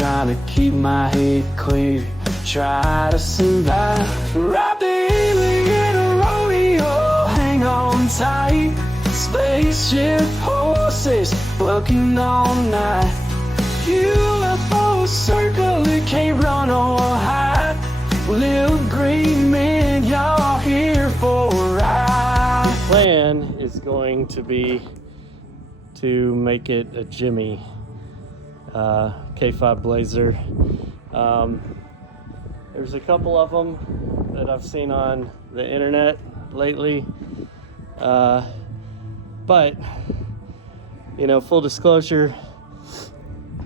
trying to keep my head clear, try to survive. Ride the alligator rodeo, hang on tight. Spaceship horses working all night. UFO circle, it can't run or hide. Little green men, y'all here for a ride. The plan is going to be to make it a Jimmy K5 Blazer. There's a couple of them that I've seen on the internet lately, but you know, full disclosure,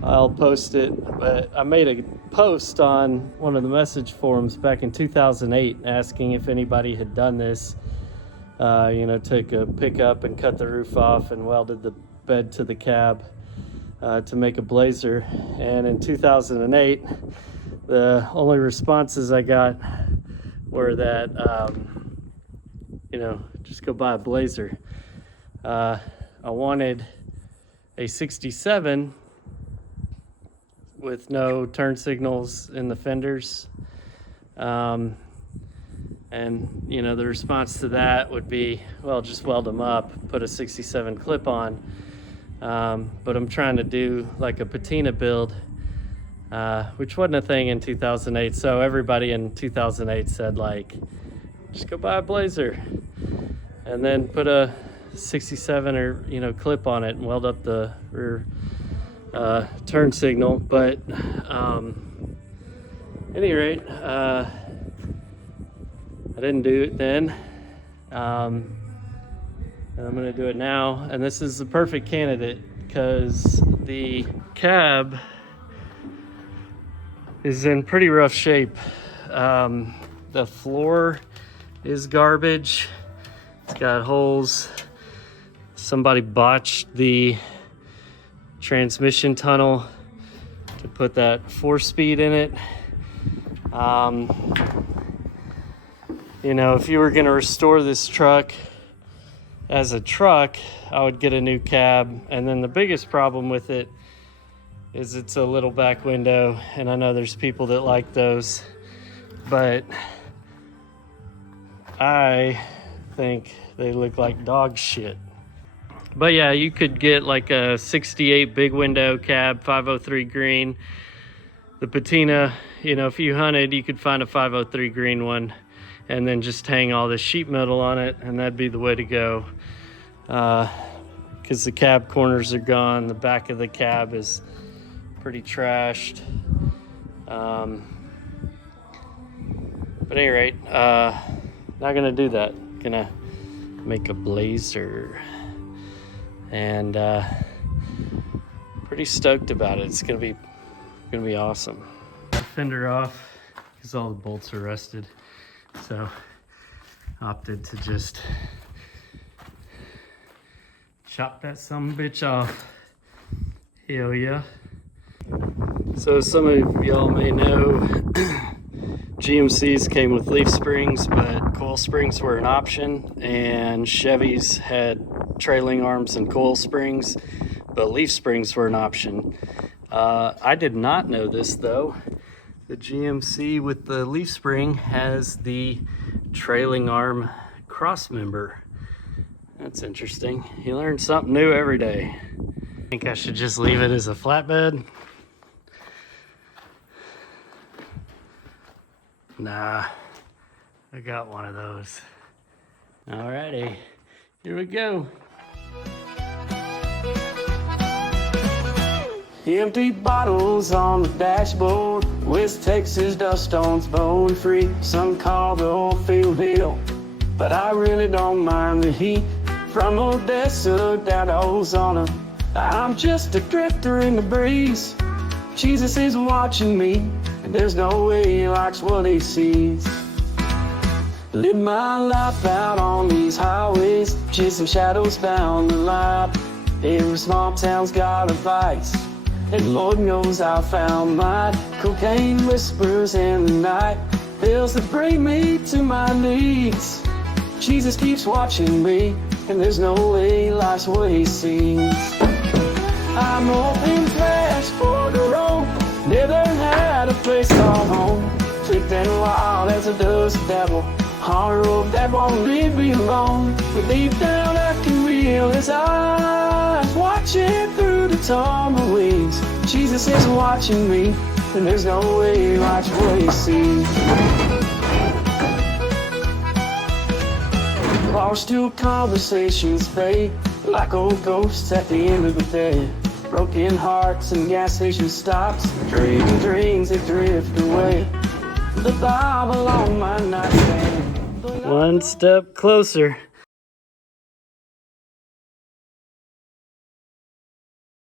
I'll post it, but I made a post on one of the message forums back in 2008 asking if anybody had done this. You know, took a pickup and cut the roof off and welded the bed to the cab to make a Blazer. And in 2008, the only responses I got were that, you know, just go buy a Blazer. I wanted a 67 with no turn signals in the fenders. And you know, the response to that would be, well, just weld them up, put a 67 clip on. But I'm trying to do like a patina build, which wasn't a thing in 2008. So everybody in 2008 said, like, just go buy a Blazer and then put a 67 or, you know, clip on it and weld up the rear turn signal. But at any rate, I didn't do it then, and I'm going to do it now. And this is the perfect candidate because the cab is in pretty rough shape. The floor is garbage. It's got holes. Somebody botched the transmission tunnel to put that 4-speed in it. You know, if you were going to restore this truck as a truck, I would get a new cab. And then the biggest problem with it is it's a little back window. And I know there's people that like those, but I think they look like dog shit. But yeah, you could get like a 68 big window cab, 503 green. The patina, you know, if you hunted, you could find a 503 green one and then just hang all this sheet metal on it, and that'd be the way to go. Because the cab corners are gone, the back of the cab is pretty trashed. But at any rate, not gonna do that. Gonna make a Blazer, and pretty stoked about it. It's gonna be awesome. Fender off because all the bolts are rusted. So opted to just chop that sumbitch off. Hell yeah. So some of y'all may know GMCs came with leaf springs, but coil springs were an option, and Chevys had trailing arms and coil springs, but leaf springs were an option. I did not know this though. The GMC with the leaf spring has the trailing arm cross member. That's interesting. You learn something new every day. I think I should just leave it as a flatbed. Nah, I got one of those. Alrighty, here we go. Empty bottles on the dashboard, West Texas dust storms bone free. Some call the oil field hill, but I really don't mind the heat. From Odessa down to Ozona, I'm just a drifter in the breeze. Jesus is watching me, and there's no way he likes what he sees. Live my life out on these highways, chasing shadows down the line. Every small town's got a vice, and Lord knows I found mine. Cocaine whispers in the night, pills that bring me to my knees. Jesus keeps watching me, and there's no way life's what he seems. I'm open fast for the road, never been wild as a dust devil on a road that won't leave me alone. But deep down I can feel his eyes watching through the tumbleweeds. Jesus is watching me, and there's no way he watch what he sees. Lost to conversations fade like old ghosts at the end of the day. Broken hearts and gas station stops, dreaming dreams that drift away. The Bible on my nightstand. One step closer.